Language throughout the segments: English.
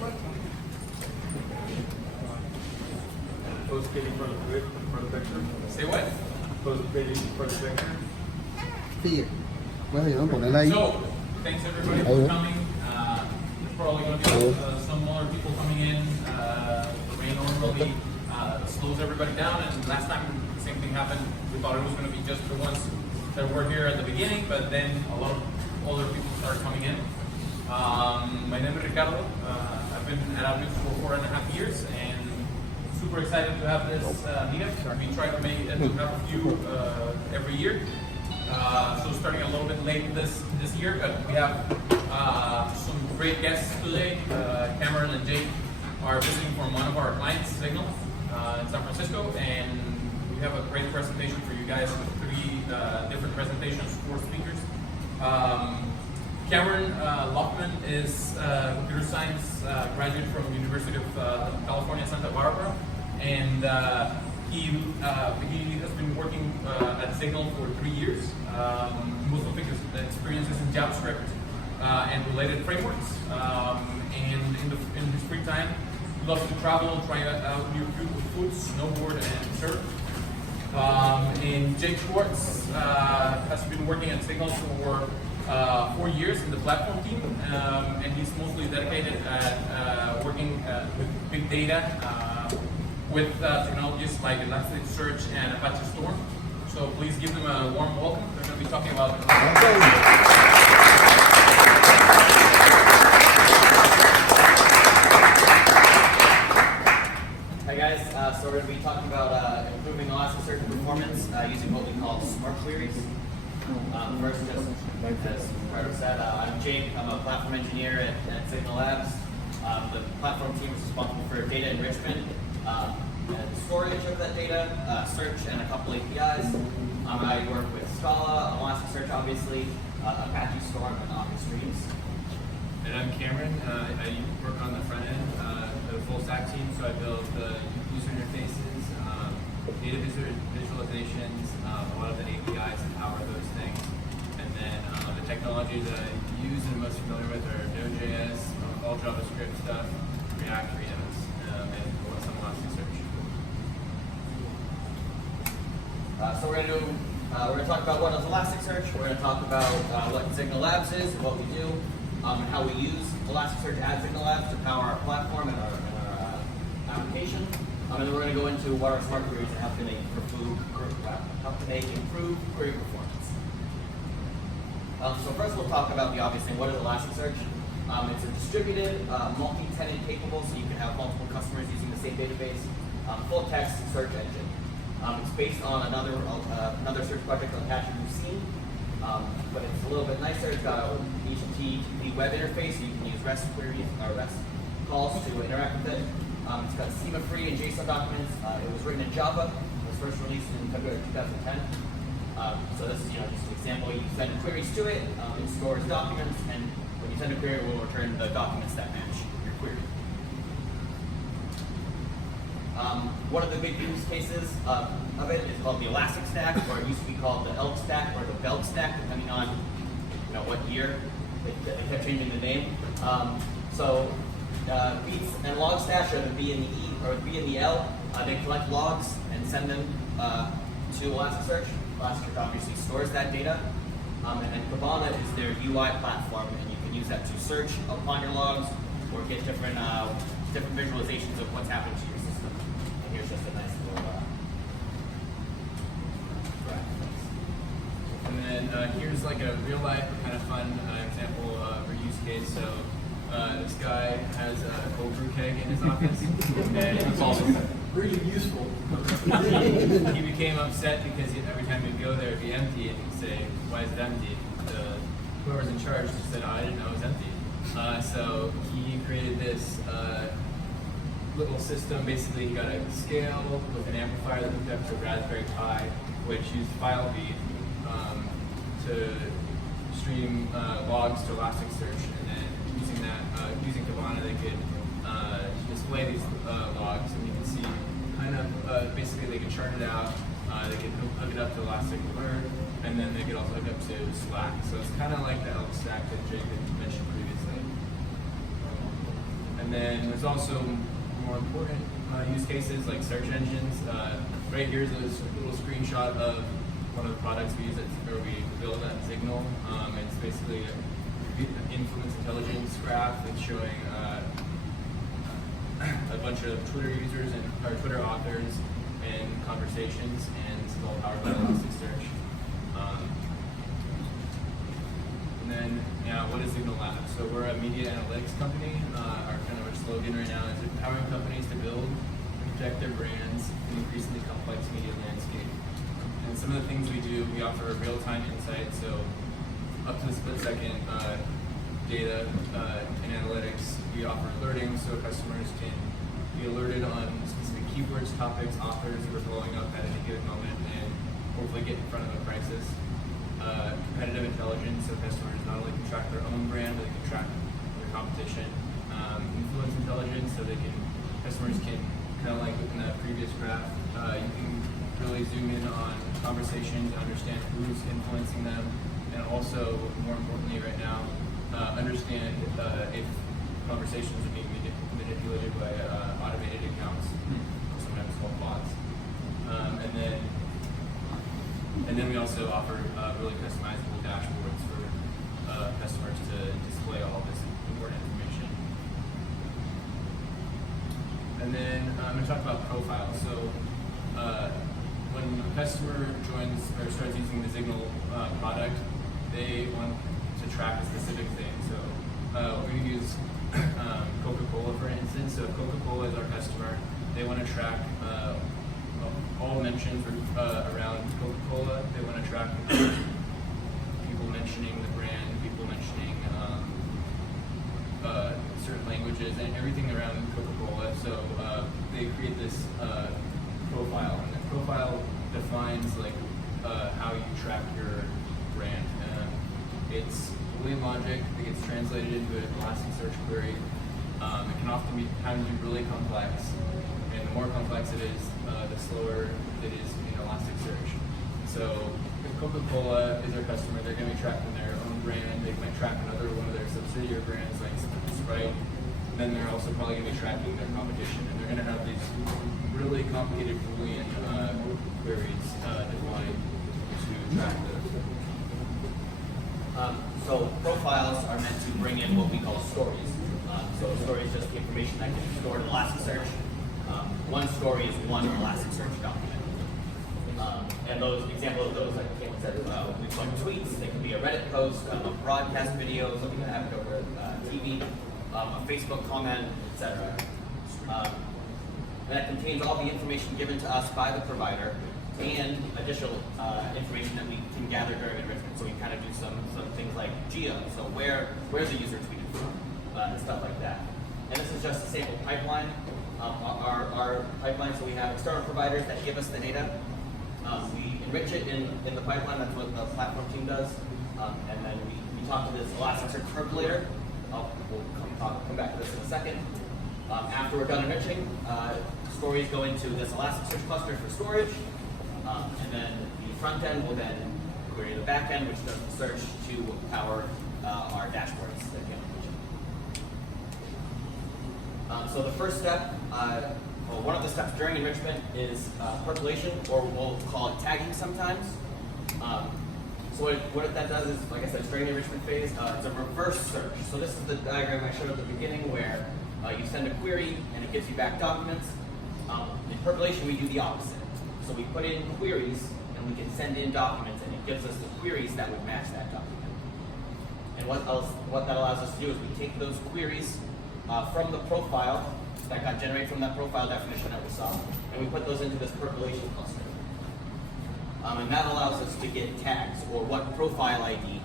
Post bidding for the picture. Say what? Post bidding for the picture. Sí. Bueno, ponerla ahí. So, thanks everybody for coming. There's probably going to be some more people coming in. The rain normally slows everybody down, and last time the same thing happened. We thought it was going to be just the ones that were here at the beginning, but then a lot of older people started coming in. My name is Ricardo. I've been at Admios for 4.5 years, and super excited to have this meetup. We try to have a few every year. So starting a little bit late this year, but we have some great guests today. Cameron and Jake are visiting from one of our clients, Zignal, in San Francisco, and we have a great presentation for you guys with 3 different presentations, 4 speakers. Cameron Loughman is a computer science graduate from the University of California, Santa Barbara, and he has been working at Zignal for 3 years. Most of his experience is in JavaScript and related frameworks. And in his free time, he loves to travel, try out new food, snowboard, and surf. And Jake Schwartz has been working at Zignal for 4 years in the platform team, and he's mostly dedicated at working with big data with technologies like Elasticsearch and Apache Storm. So please give them a warm welcome. They're going to be talking about Hi guys, so we're going to be talking about improving Elasticsearch performance using what we call smart queries. First, just as Ricardo said, I'm Jake. I'm a platform engineer at Zignal Labs. The platform team is responsible for data enrichment and storage of that data, search, and a couple APIs. I work with Scala, Elasticsearch, obviously, Apache Storm, and Docker Streams. And I'm Cameron. I work on the front end, the full stack team, so I build the user interfaces, data visualizations, a lot of the APIs that power those things. And then the technologies that I use and I'm most familiar with are Node.js, all JavaScript stuff, React, and some Elasticsearch. So we're going to talk about what is Elasticsearch. We're going to talk about what Zignal Labs is, what we do, and how we use Elasticsearch at Zignal Labs to power our platform and our application. And then we're going to go into what are smart queries and how to make improve query performance. So first we'll talk about the obvious thing. What is Elasticsearch? It's a distributed, multi-tenant capable, so you can have multiple customers using the same database, full text search engine. It's based on another search project on Apache we've seen, but it's a little bit nicer. It's got a HTTP web interface, so you can use REST queries or REST calls to interact with it. It's got schema-free and JSON documents. It was written in Java. It was first released in February 2010. So this is just an example. You send queries to it. It stores documents, and when you send a query, it will return the documents that match your query. One of the big use cases of it is called the Elastic Stack, or it used to be called the ELK Stack or the Belt Stack, depending on what year they kept changing the name. Beats and log stash are the B and the E, or the B and the L. They collect logs and send them to Elasticsearch. Elasticsearch obviously stores that data. And then Kibana is their UI platform, and you can use that to search upon your logs or get different visualizations of what's happening to your system. And here's just a nice little graph. And then here's like a real life kind of fun example or use case. So this guy has a cold brew keg in his office, and it's Really useful. he became upset because every time he'd go there, it'd be empty, and he'd say, "Why is it empty?" Whoever's in charge just said, "Oh, I didn't know it was empty." So he created this little system. Basically, he got a scale with an amplifier that hooked up to Raspberry Pi, which used file read to stream logs to Elasticsearch, and then using Kibana, they could display these logs, and you can see kind of basically they could chart it out. They could hook it up to Elastic Alert, and then they could also hook up to Slack. So it's kind of like the ELK stack that Jake had mentioned previously. And And then there's also more important use cases like search engines. Right here's a little screenshot of one of the products we use or we build at Zignal. It's basically an influence intelligence graph. It's showing a bunch of Twitter users and or Twitter authors and conversations, and this is all powered by Elasticsearch. And then, what is Zignal Labs? So we're a media analytics company. Our slogan right now is empowering companies to build and protect their brands in an increasingly complex media landscape. And some of the things we do, we offer real-time insight, so up to the split-second data and analytics. We offer alerting so customers can be alerted on specific keywords, topics, authors that are blowing up at any given moment and hopefully get in front of a crisis. Competitive intelligence, so customers not only can track their own brand, but they can track their competition. Influence intelligence, so customers can, kind of like in the previous graph, you can really zoom in on conversations, understand who's influencing them, and also, more importantly right now, understand if conversations are being manipulated by automated accounts, sometimes called bots. And then we also offer really customizable dashboards for customers to display all this important information. And then I'm going to talk about profiles. So when a customer joins or starts using the Zignal product, they want to track a specific thing. So we use Coca-Cola, for instance. So if Coca-Cola is our customer, they want to track all mentions around Coca-Cola. They want to track people mentioning the brand, people mentioning certain languages, and everything around Coca-Cola. So they create this profile, and the profile defines like how you track your brand. It's Boolean logic that gets translated into an Elasticsearch query. It can often be really complex, and the more complex it is, the slower it is in Elasticsearch. So if Coca-Cola is their customer, they're going to be tracking their own brand. They might track another one of their subsidiary brands like Sprite. Then they're also probably going to be tracking their competition, and they're going to have these really complicated Boolean queries defined to track those. So profiles are meant to bring in what we call stories. So a story is just the information that can be stored in Elasticsearch. One story is one Elasticsearch document. And those examples of those, like Caitlin said, we put tweets. They can be a Reddit post, a broadcast video, something that happened over TV, a Facebook comment, etc. That contains all the information given to us by the provider and additional information that we can gather during enrichment. So we kind of do some things like geo, so where the user tweeted from, and stuff like that. And this is just a sample pipeline. Our pipeline, so we have external providers that give us the data. We enrich it in the pipeline. That's what the platform team does. And then we talk to this Elasticsearch percolator. We'll come back to this in a second. After we're done enriching, stories go into this Elasticsearch cluster for storage. And then the front end will then query the back end, which does the search to power our dashboards that Caitlin mentioned. So the first step, one of the steps during enrichment is percolation, or we'll call it tagging sometimes. So what that does is, like I said, during the enrichment phase, it's a reverse search. So this is the diagram I showed at the beginning where you send a query and it gives you back documents. In percolation, we do the opposite. So we put in queries and we can send in documents, and it gives us the queries that would match that document. And what that allows us to do is we take those queries from the profile that got generated from that profile definition that we saw, and we put those into this percolation cluster. And that allows us to get tags, or what profile ID,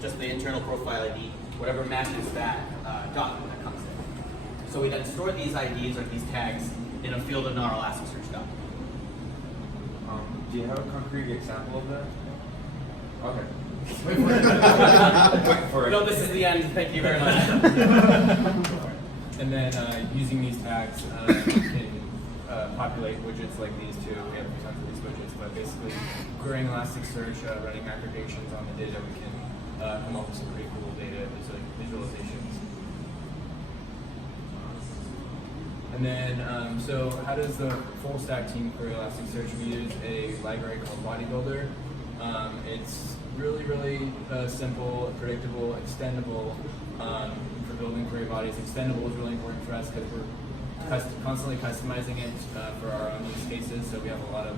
just the internal profile ID, whatever matches that document that comes in. So we then store these IDs or these tags in a field in our Elasticsearch document. Do you have a concrete example of that? Okay. Wait for it. No, this is the end. Thank you very much. And then using these tags, we can populate widgets like these two. We have tons of these widgets, but basically querying Elasticsearch, running aggregations on the data, we can come up with some pretty cool data visualizations. And then, so how does the full stack team for Elasticsearch? We use a library called Bodybuilder. It's really, really simple, predictable, extendable for building query bodies. Extendable is really important for us because we're constantly customizing it for our own use cases. So we have a lot of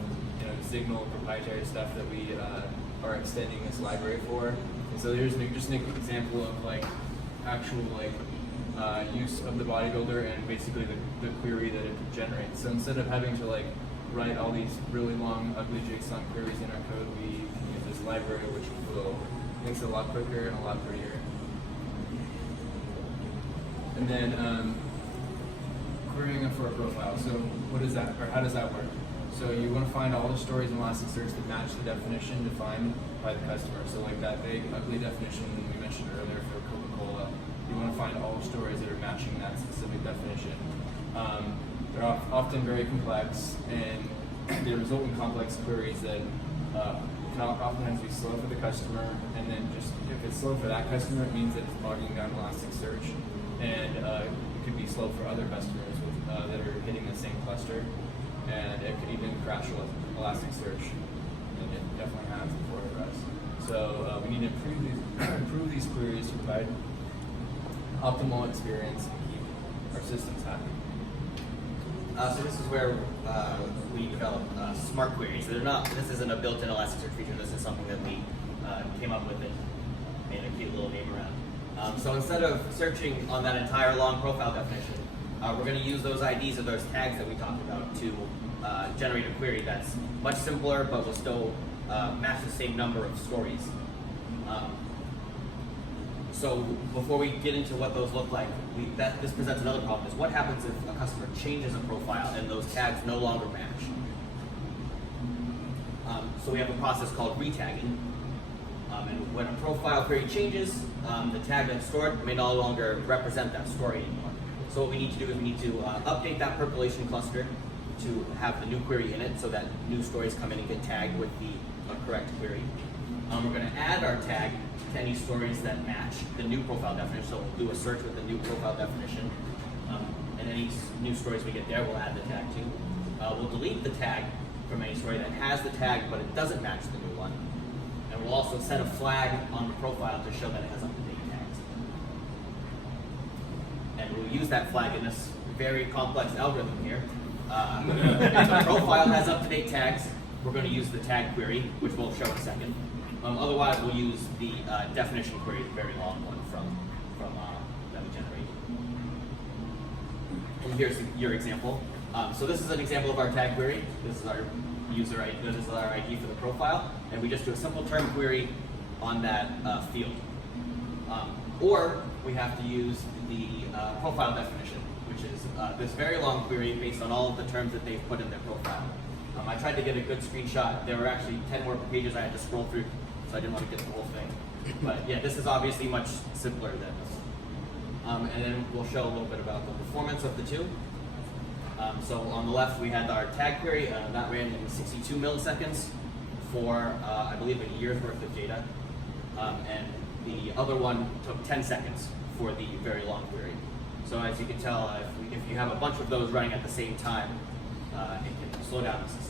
Zignal proprietary stuff that we are extending this library for. And so here's just an example of like actual use of the bodybuilder and basically the query that it generates. So instead of having to like write all these really long, ugly JSON queries in our code, we use this library, which makes it a lot quicker and a lot prettier. And then querying for a profile. So what is that, or how does that work? So you want to find all the stories in Elasticsearch that match the definition defined by the customer. So like that big, ugly definition we mentioned earlier for Coca-Cola, you want to find all the stories that are matching that specific definition. They're often very complex, and they result in complex queries that can oftentimes be slow for the customer. And then just if it's slow for that customer, it means that it's bogging down Elasticsearch, and it could be slow for other customers that are hitting the same cluster, and it could even crash Elasticsearch, and it definitely has before for us. So we need to improve these queries to provide optimal experience and keep our systems happy. So this is where we develop smart queries. They're not. This isn't a built-in Elasticsearch feature. This is something that we came up with and made a cute little name around. So instead of searching on that entire long profile definition, we're going to use those IDs of those tags that we talked about to generate a query that's much simpler, but will still match the same number of stories. So before we get into what those look like, this presents another problem, is what happens if a customer changes a profile and those tags no longer match? So we have a process called retagging. And when a profile query changes, the tag that's stored may no longer represent that story anymore. So what we need to do is we need to update that percolation cluster to have the new query in it so that new stories come in and get tagged with the correct query. We're going to add our tag to any stories that match the new profile definition. So we'll do a search with the new profile definition, and any new stories we get there, we'll add the tag to. We'll delete the tag from any story that has the tag, but it doesn't match the new one. And we'll also set a flag on the profile to show that it has up-to-date tags. And we'll use that flag in this very complex algorithm here. If the profile has up-to-date tags, we're going to use the tag query, which we'll show in a second. Otherwise, we'll use the definition query, the very long one from that we generate. And here's your example. So this is an example of our tag query. This is our user ID. This is our ID for the profile, and we just do a simple term query on that field. Or we have to use the profile definition, which is this very long query based on all of the terms that they've put in their profile. I tried to get a good screenshot. There were actually 10 more pages I had to scroll through, so I didn't want to get the whole thing. But yeah, this is obviously much simpler than this. And then we'll show a little bit about the performance of the two. So on the left, we had our tag query. That ran in 62 milliseconds for, I believe, a year's worth of data. And the other one took 10 seconds for the very long query. So as you can tell, if you have a bunch of those running at the same time, it can slow down the system.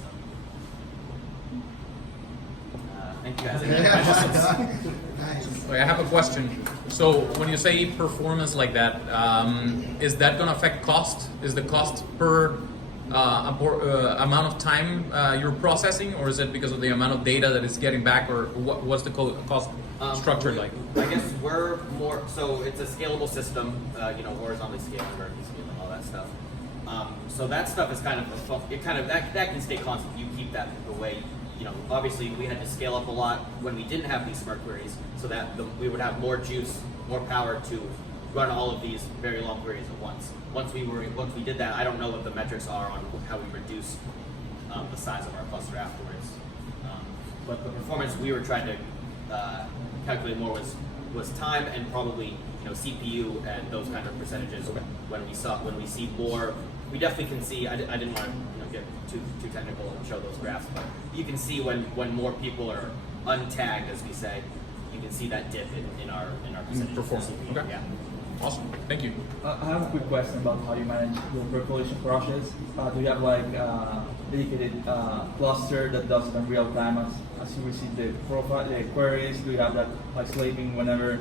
Thank you guys. Nice. I have a question. So when you say performance like that, is that going to affect cost? Is the cost per amount of time you're processing, or is it because of the amount of data that it's getting back, or what's the cost structure like? I guess we're more, so it's a scalable system, horizontally scaling, vertically scaling, all that stuff. So that stuff is that can stay constant. You keep that the way. Obviously we had to scale up a lot when we didn't have these smart queries, so that we would have more juice, more power to run all of these very long queries at once. Once we did that, I don't know what the metrics are on how we reduce the size of our cluster afterwards. But the performance we were trying to calculate more was time and probably CPU and those kind of percentages. Okay. When we see more, we definitely can see. I didn't want to get too technical and show those graphs, but you can see when more people are untagged, as we say, you can see that dip in our percentages. Performance. Okay. Yeah. Awesome. Thank you. I have a quick question about how you manage your percolation process. Do you have like a dedicated cluster that does it in real time as you receive the profile, the queries? Do you have that like sleeping whenever,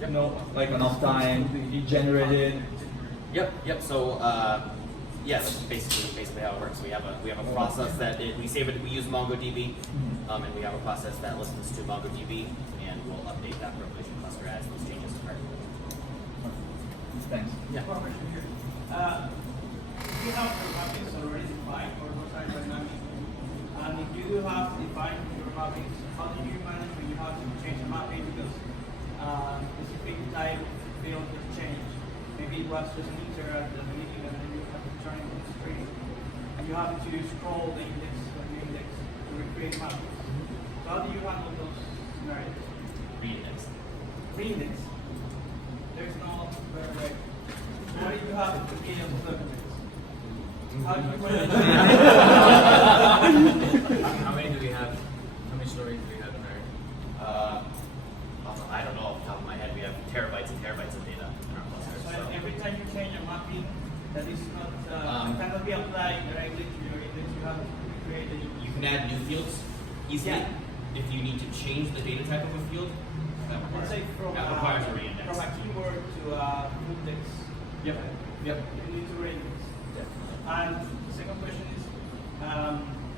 you know, like enough time generated? Yep. So yes, basically how it works. We have a process that we save it. We use MongoDB, and we have a process that listens to MongoDB, and we'll update that percolation cluster as those changes occur. Thanks. Yeah. You have your mappings already defined for multi dynamic, and if you do have defined your mappings, how do you manage when you have to change the mapping because specific type field has changed? Maybe it was just an integer at the beginning, and then you have to turn it into a string, and you have to scroll the index of the index to recreate mappings. So how do you handle those scenarios? Reindex. Reindex. There's no better way. What do you have at the beginning of the index? How do you manage How many do we have? How many stories do we have in there? I don't know off the top of my head. We have terabytes and terabytes of data in our cluster. So So. every time you change a mapping that is not cannot be applied directly to your index, you have to create a You can add new fields easily. Yeah. If you need to change the data type of a field, that let's say requires a reindex. from a keyword to a index. Yep. You need to reindex. And the second question is,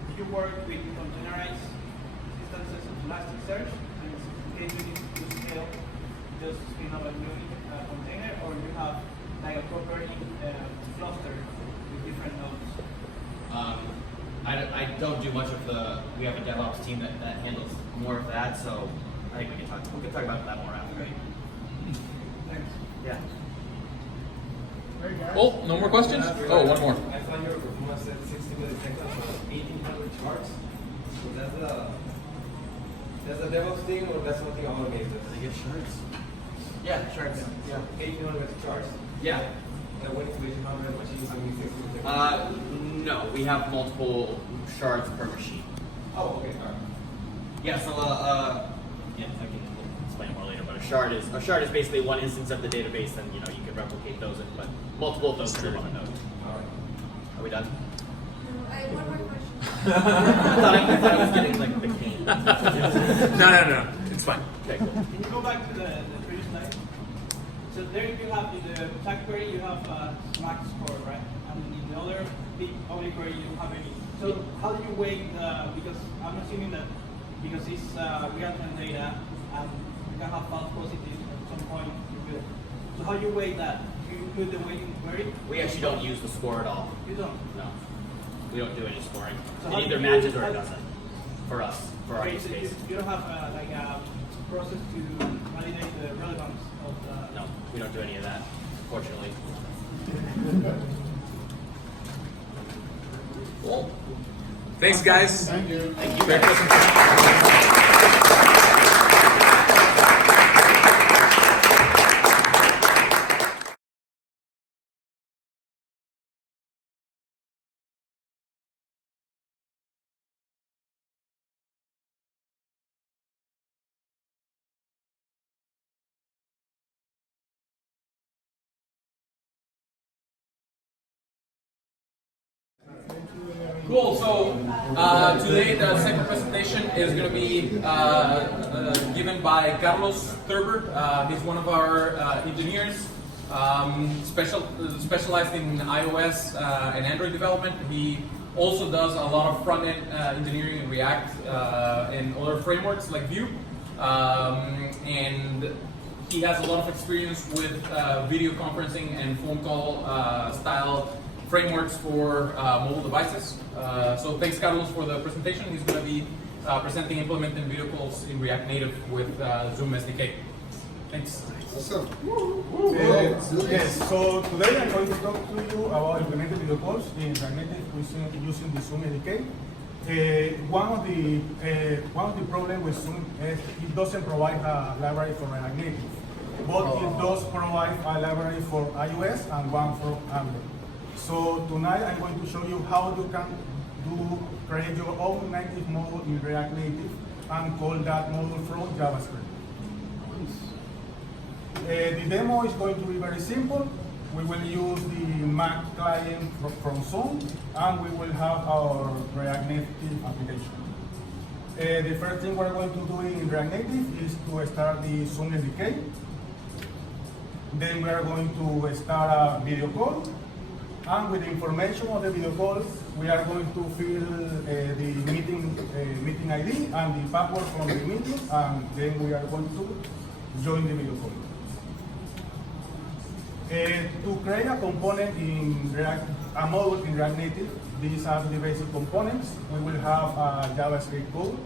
do you work with containerized instances of Elasticsearch? And in case you need to scale, just spin up a new container, or you have like a proper cluster with different nodes? I don't do much of the. We have a DevOps team that handles more of that, so I think we can talk about that more after. Okay. Thanks. Yeah. Oh, no more questions? Oh, one more. I found your performance at 60 milliseconds, 1800 charts. So that's a DevOps thing, or that's something automated? They get Schwartz. Yeah, Schwartz. Yeah. 1800 charts. Yeah. And when it's 1800 machines, I mean 60 milliseconds. No, we have multiple shards per machine. Oh, okay, alright. Yeah, so yeah, I can explain more later. But a shard is basically one instance of the database, and you can replicate those, but multiple of those are on a node. Alright. Are we done? No, I have one more question. I thought I was getting like the cane. No. It's fine. Okay, cool. Can you go back to the previous slide? So there you have, in the tag query, you have max score, right? And in the other big public query, you don't have any. So how do you weight because I'm assuming that because it's real-time data, and you can have false positives at some point you will. So how do you weight that? Do you include the weighting query? We actually don't use the score at all. You don't. No, we don't do any scoring. So It how either do you- matches or it how- doesn't. For us, for our Okay, use so case. you don't have like a process to validate the relevance of the. No, we don't do any of that, fortunately. Cool. Thanks, guys. Thank you. Thank you. Great guys. presentation. Cool. So today the second presentation is going to be given by Carlos Thurber. He's one of our engineers, specialized in iOS and Android development. He also does a lot of front-end engineering in React and other frameworks like Vue. And he has a lot of experience with video conferencing and phone call style frameworks for mobile devices. So thanks, Carlos, for the presentation. He's going to be presenting implementing video calls in React Native with Zoom SDK. Thanks. Awesome. Yes, so today I'm going to talk to you about implementing video calls in React Native using the Zoom SDK. One of the problems with Zoom is it doesn't provide a library for React Native, but it does provide a library for iOS and one for Android. So tonight I'm going to show you how you can create your own native module in React Native and call that module from JavaScript. The demo is going to be very simple. We will use the Mac client from Zoom, and we will have our ReactNative application. The first thing we're going to do in ReactNative is to start the Zoom SDK. Then we are going to start a video call. And with the information of the video call, we are going to fill the meeting ID and the password from the meeting, and then we are going to join the video call. To create a component in a module in ReactNative, these are the basic components. We will have a JavaScript code,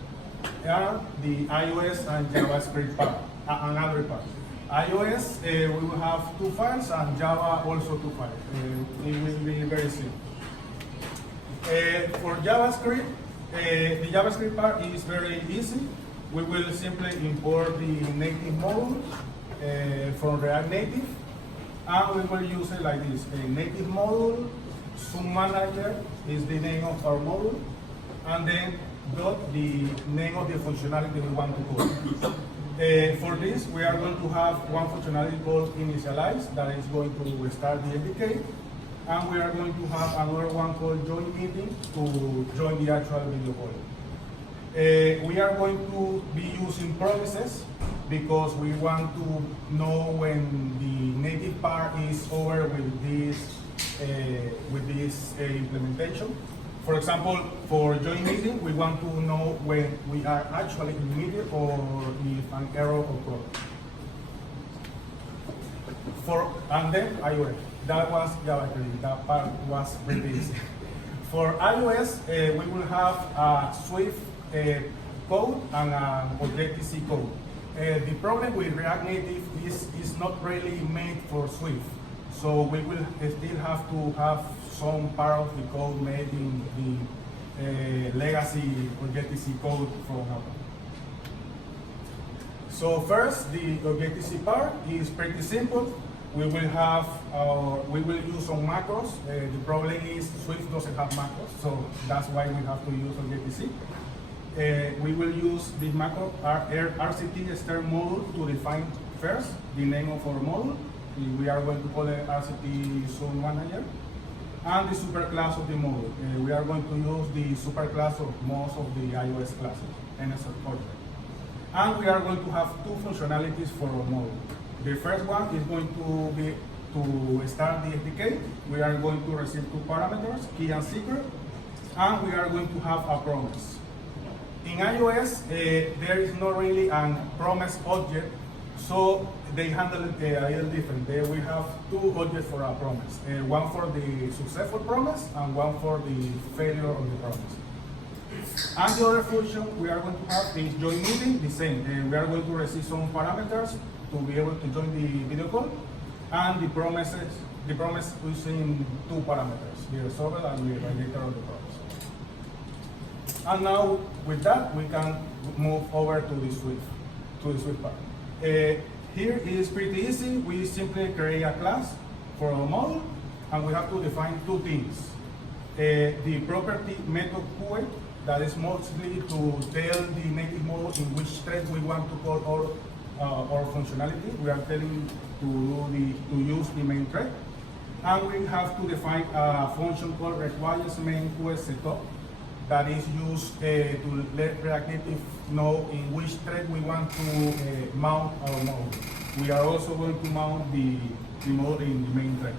and the iOS and JavaScript part, another part. iOS, we will have 2 files, and Java also 2 files. It will be very simple. For JavaScript, the JavaScript part is very easy. We will simply import the native module from ReactNative, and we will use it like this. A native module, Zoom Manager is the name of our module, and then dot the name of the functionality we want to call. For this, we are going to have one functionality called initialize that is going to start the SDK, and we are going to have another one called join meeting to join the actual video call. We are going to be using promises because we want to know when the native part is over with this implementation. For example, for join meeting, we want to know when we are actually in meeting or if an error occurs. And then iOS. That was JavaScript. That part was pretty easy. For iOS, we will have a Swift code and an Objective-C code. The problem with ReactNative is not really made for Swift. So we will still have to have some part of the code made in the legacy Objective-C code from Apple. So first, the Objective-C part is pretty simple. We will use some macros. The problem is Swift doesn't have macros, so that's why we have to use Objective-C. We will use the macro RCT stern module to define first the name of our module. We are going to call it RCT Zoom Manager. And the superclass of the module. We are going to use the superclass of most of the iOS classes, NSF object. And we are going to have 2 functionalities for our module. The first one is going to be to start the SDK. We are going to receive 2 parameters, key and secret, and we are going to have a promise. In iOS, there is not really a promise object, so they handle it a little different. We have 2 objects for a promise, one for the successful promise and one for the failure of the promise. And the other function we are going to have is join meeting, the same. We are going to receive some parameters to be able to join the video call, and the promise using 2 parameters, the resolver and the rejecter of the promise. And now with that, we can move over to the Swift part. Here is pretty easy. We simply create a class for our module, and we have to define 2 things. The property method QA, that is mostly to tell the native module in which thread we want to call our functionality. We are telling to use the main thread. And we have to define a function called requires main QA setup that is used to let ReactNative know in which thread we want to mount our module. We are also going to mount the module in the main thread.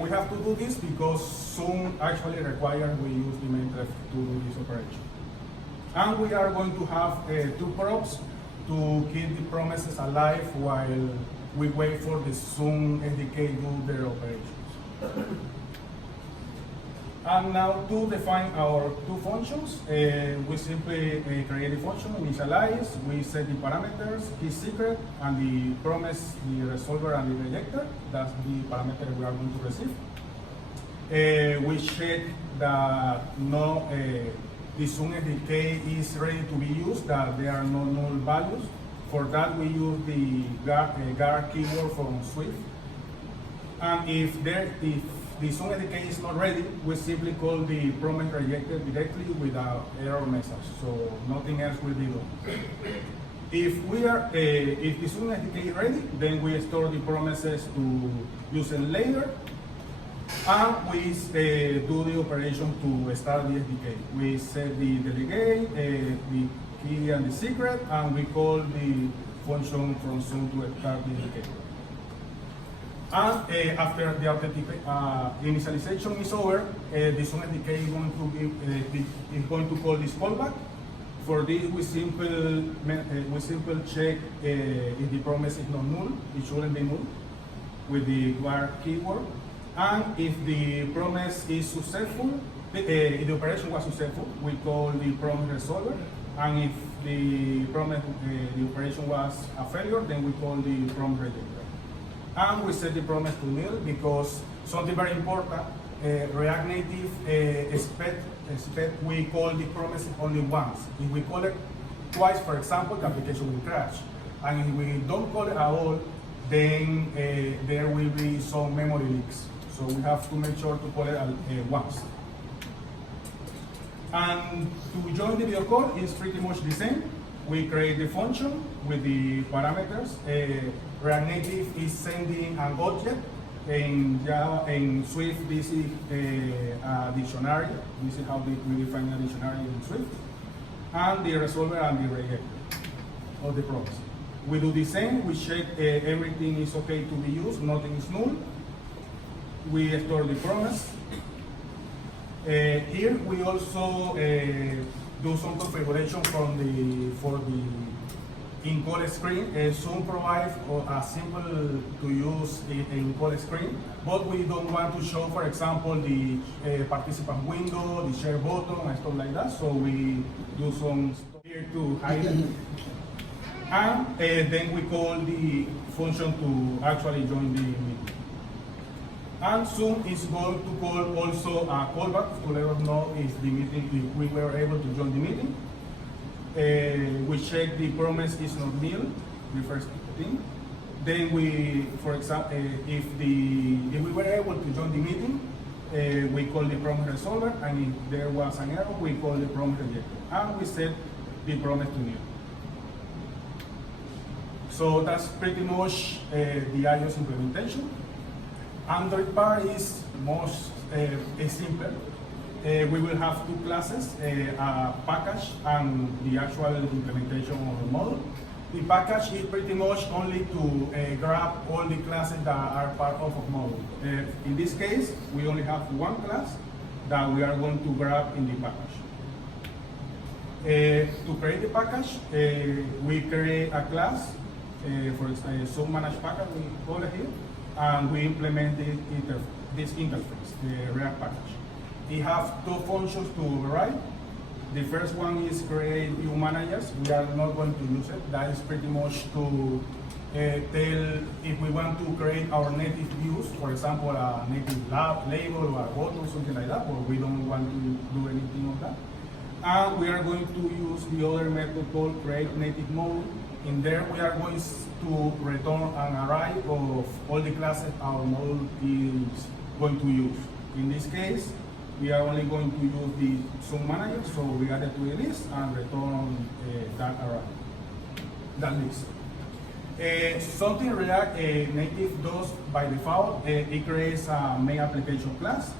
We have to do this because Zoom actually requires we use the main thread to do this operation. And we are going to have 2 props to keep the promises alive while we wait for the Zoom SDK to do their operations. And now to define our 2 functions, we simply create a function, initialize, we set the parameters, key secret, and the promise, the resolver, and the rejecter. That's the parameter we are going to receive. We check that the Zoom SDK is ready to be used, that there are no null values. For that, we use the guard keyword from Swift. And if the Zoom SDK is not ready, we simply call the promise rejected directly without error message, so nothing else will be done. if the Zoom SDK is ready, then we store the promises to use it later, and we do the operation to start the SDK. We set the delegate, the key and the secret, and we call the function from Zoom to start the SDK. And after the initialization is over, the Zoom SDK is going to call this callback. For this, we simple check if the promise is not null. It shouldn't be null with the var keyword. And if the promise is successful, if the operation was successful, we call the promise resolver. And if the operation was a failure, then we call the promise rejector. And we set the promise to nil because something very important, React Native expect we call the promise only once. If we call it twice, for example, the application will crash. And if we don't call it at all, then there will be some memory leaks. So we have to make sure to call it once. And to join the video call is pretty much the same. We create the function with the parameters. React Native is sending an object. In Java, in Swift, this is a dictionary. This is how we define a dictionary in Swift. And the resolver and the rejector of the promise. We do the same. We check everything is okay to be used, nothing is null. We store the promise. Here we also do some configuration for the in-call screen. Zoom provides a simple to use in-call screen, but we don't want to show, for example, the participant window, the share button, and stuff like that. So we do some stuff here to hide it. And then we call the function to actually join the meeting. And Zoom is going to call also a callback to let us know if the meeting, if we were able to join the meeting. We check the promise is not nil, the first thing. Then we, for example, if we were able to join the meeting, we call the promise resolver, and if there was an error, we call the promise rejector, and we set the promise to nil. So that's pretty much the iOS implementation. Android part is most simpler. We will have two classes, a package and the actual implementation of the model. The package is pretty much only to grab all the classes that are part of a model. In this case, we only have one class that we are going to grab in the package. To create the package, we create a class, for some managed package, we call it here, and we implement this interface, the React package. It has two functions to override. The first one is create new managers. We are not going to use it. That is pretty much to tell if we want to create our native views, for example, a native label or a button, something like that, or we don't want to do anything of that. And we are going to use the other method called create native module. In there, we are going to return an array of all the classes our module is going to use. In this case, we are only going to use the Zoom manager, so we add it to the list and return that array, that list. Something React Native does by default, it creates a main application class.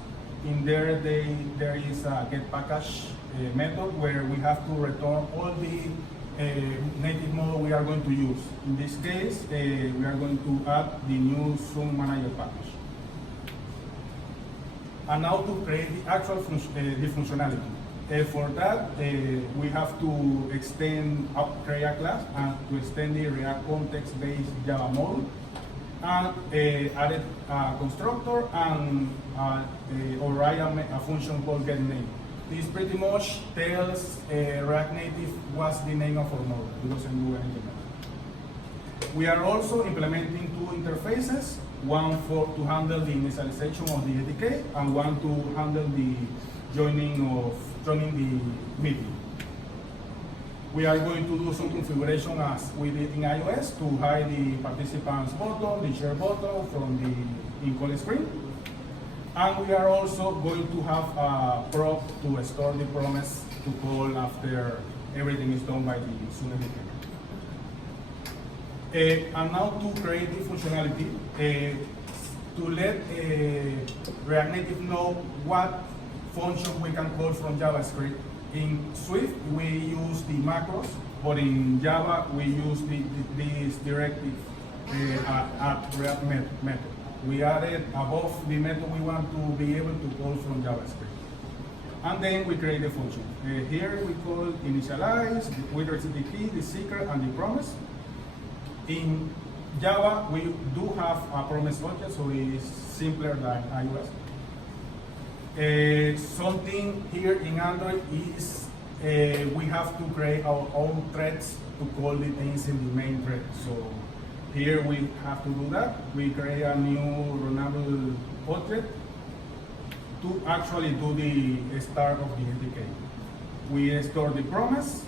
In there, there is a get package method where we have to return all the native model we are going to use. In this case, we are going to add the new Zoom manager package. And now to create the actual the functionality. For that, we have to extend create a class and to extend the React context-based Java model, and added a constructor and override a function called getName. This pretty much tells React Native what's the name of our model. It doesn't do anything else. We are also implementing two interfaces, one to handle the initialization of the SDK and one to handle the joining the meeting. We are going to do some configuration as we did in iOS to hide the participants button, the share button from the in-call screen. And we are also going to have a prop to store the promise to call after everything is done by the Zoom SDK. And now to create the functionality, to let ReactNative know what function we can call from JavaScript. In Swift, we use the macros, but in Java, we use this directive at React method. We added above the method we want to be able to call from JavaScript. And then we create the function. Here we call initialize, we receive the key, the secret, and the promise. In Java, we do have a promise object, so it's simpler than iOS. Something here in Android is we have to create our own threads to call the things in the main thread. So here we have to do that. We create a new runnable object to actually do the start of the SDK. We store the promise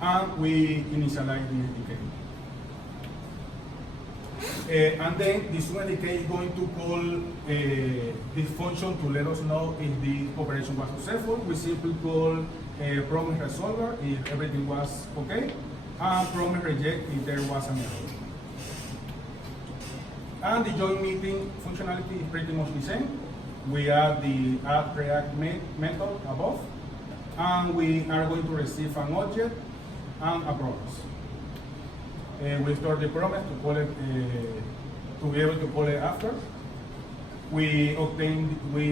and we initialize the SDK. And then the Zoom SDK is going to call this function to let us know if the operation was successful. We simply call promise resolver if everything was okay, and promise reject if there was an error. And the join meeting functionality is pretty much the same. We add the add React method above, and we are going to receive an object and a promise. We store the promise to call it to be able to call it after. We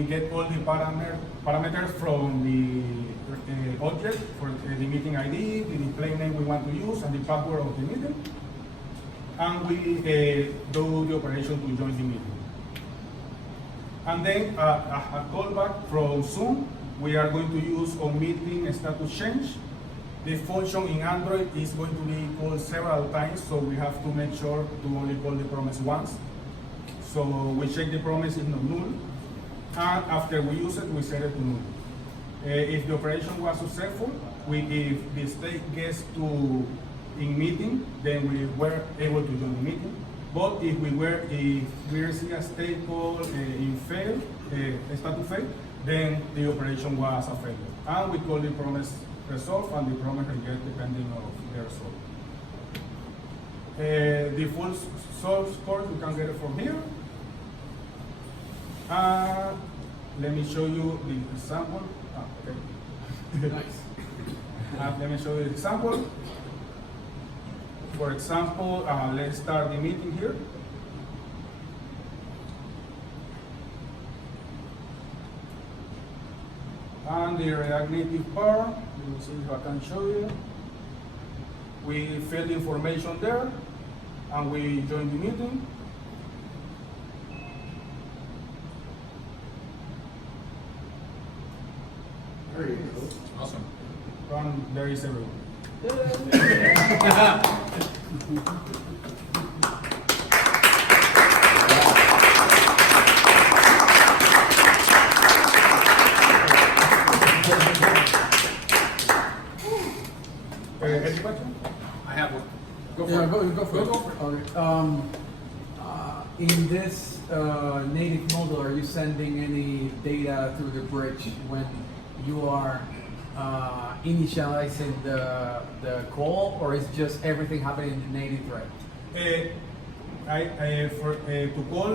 get all the parameters from the object for the meeting ID, the display name we want to use, and the password of the meeting. And we do the operation to join the meeting. And then a callback from Zoom, we are going to use on meeting status change. The function in Android is going to be called several times, so we have to make sure to only call the promise once. So we check the promise is not null, and after we use it, we set it to null. If the operation was successful, if the state gets to in meeting, then we were able to join the meeting. But if we receive a state call in fail, status fail, then the operation was a failure. And we call the promise resolve and the promise reject depending on the result. The full source code, we can get it from here. Let me show you the example. Okay. Nice. Let me show you the example. For example, let's start the meeting here. And the React Native part, let me see if I can show you. We fill the information there, and we join the meeting. There you go. Awesome. And there is everyone. Any question? I have one. Go for Yeah, it. go for it. Go for it. Okay. In this native model, are you sending any data through the bridge when you are initializing the call, or is just everything happening in the native thread? To call,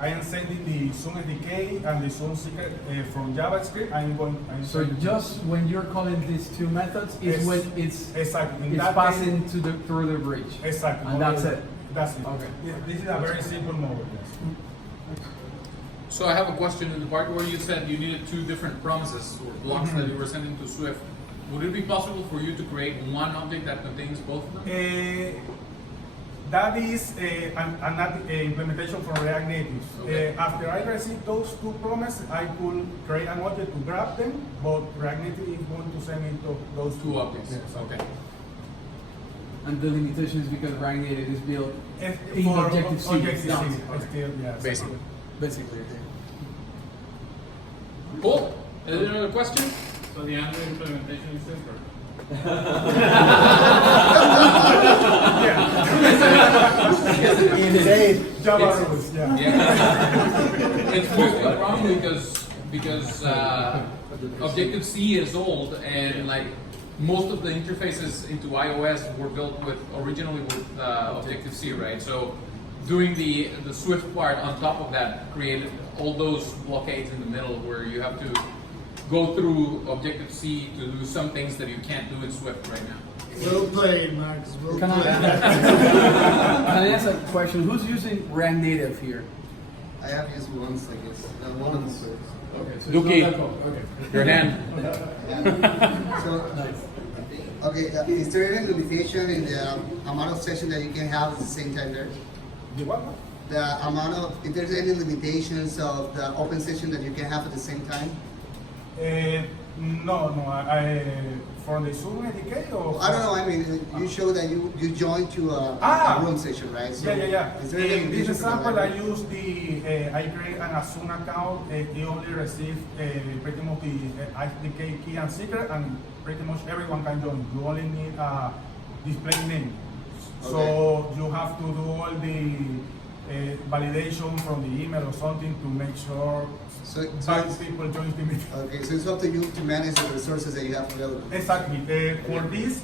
I am sending the Zoom SDK and the Zoom secret from JavaScript. So just when you're calling these two methods is when it's exactly. it's passing through the bridge. Exactly. And that's it. That's it. Okay. This is a very simple model. Yes. So I have a question in the part where you said you needed two different promises or blocks that you were sending to Swift. Would it be possible for you to create one object that contains both of them? That is an implementation from React Native. Okay. After I receive those two promises, I could create an object to grab them, but React Native is going to send me those Two objects. Yes. Okay. And the limitation is because React Native is built in For Objective-C. Objective-C, Okay. still, yes. Basically. Basically, okay. Cool. Any other question? So the Android implementation is simpler. Indeed. Java rules, yeah. Yeah. It's mostly wrong because Objective-C is old and like most of the interfaces into iOS were built originally with Objective-C, right? So doing the Swift part on top of that created all those blockades in the middle where you have to go through Objective-C to do some things that you can't do in Swift right now. Well played, Max. Well Can I, played. can I ask a question? Who's using ReactNative here? I have used once, I guess. One of the first. Okay, so Luki. it's not that cool. Okay. Your hand. Yeah. So, Nice. okay, is there any limitation in the amount of sessions that you can have at the same time there? The what? The amount of, if there's any limitations of the open session that you can have at the same time? No, for the Zoom SDK or? I don't know, I mean, you show that you joined to a room session, right? So Yeah. Is there any In this limitation for example, that? I use I create an Zoom account. It only receives pretty much the SDK key and secret, and pretty much everyone can join. You only need a display name. So you have to do all the validation from the email or something to make sure So that people join the meeting. okay, so it's up to you to manage the resources that you have available. Exactly. For this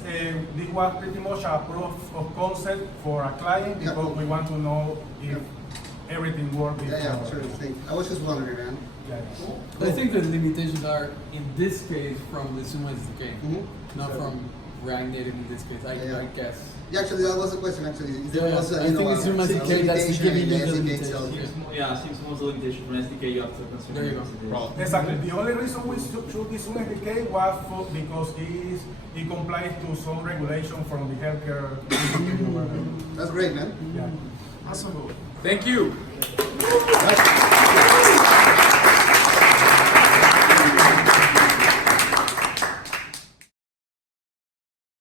was pretty much a proof of concept for a client Yeah. because we want to know if everything works. Yeah, sure. Thank you. I was just wondering, man. Yeah. I think the limitations are in this case from the Zoom SDK, not from ReactNative in this case. I guess. Yeah, actually, that was the question. Actually, is there Yeah, also, I you think know, it's Zoom a SDK that's limitation giving in the you the SDK limitation. itself? Seems most the limitation from SDK you have to consider. There you go. Exactly. The only reason we choose this Zoom SDK was because it complies to some regulation from the healthcare. That's great, man. Yeah. Thank you. That's